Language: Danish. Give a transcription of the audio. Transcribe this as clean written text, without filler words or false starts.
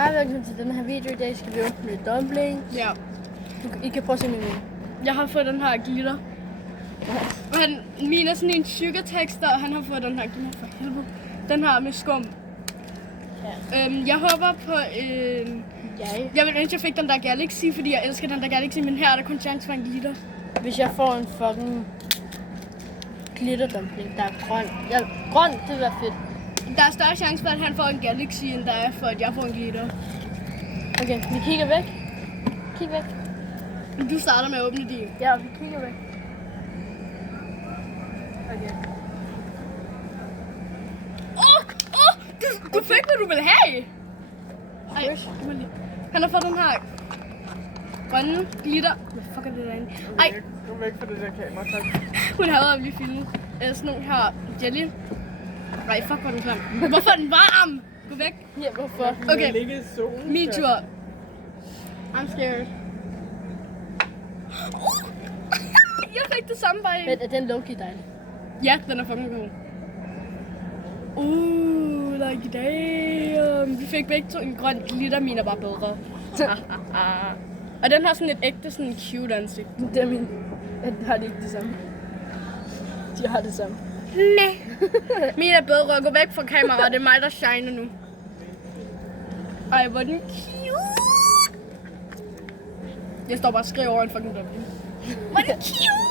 Hej, velkommen til den her video. I dag skal vi åbne dumpling. Ja. I kan prøve at se min. Jeg har fået den her glitter. Min er sådan en sugar texter, og han har fået den her glitter for helvede. Den her med skum. Ja. Jeg håber på jeg vil ønske, jeg fik den der Galaxy, fordi jeg elsker den der Galaxy, men her er der kun chance for en glitter. Hvis jeg får en fucking glitter dumpling, der er grøn. Ja, grøn, det vil være fedt. Der er større chance for, at han får en Galaxy, end der er for, at jeg får en glitter. Okay, vi kigger væk. Kig væk. Du starter med at åbne din. Ja, vi kigger væk. Okay. Du fik, hvad du ville have! Ej, han har fået den her grønne glitter. Hvad fuck er det derinde? Ej, Kom væk fra det der kamera, tak. hun havde at blive filmet. Sådan nogle her jelly. Nej, fuck, hvor er den klam. Hvorfor er den varm? Gå væk. Ja, hvorfor? Okay, Ligge i solen. min tur. I'm scared. Jeg fik det samme bare. Men er den low-key dejlig? Ja, den er fucking god. Like damn. Vi fik begge to en grøn glitter, min er bare bedre. Og den har sådan et ægte, sådan cute ansigt. Det er min. Den har de ikke det samme. De har det samme. Nej. Min er bedre. Gå væk fra kameraet. Det er mig, der shiner nu. Ej, hvor er den cute. Jeg står bare og skriver over en fucking dumpling. Hvor er den cute.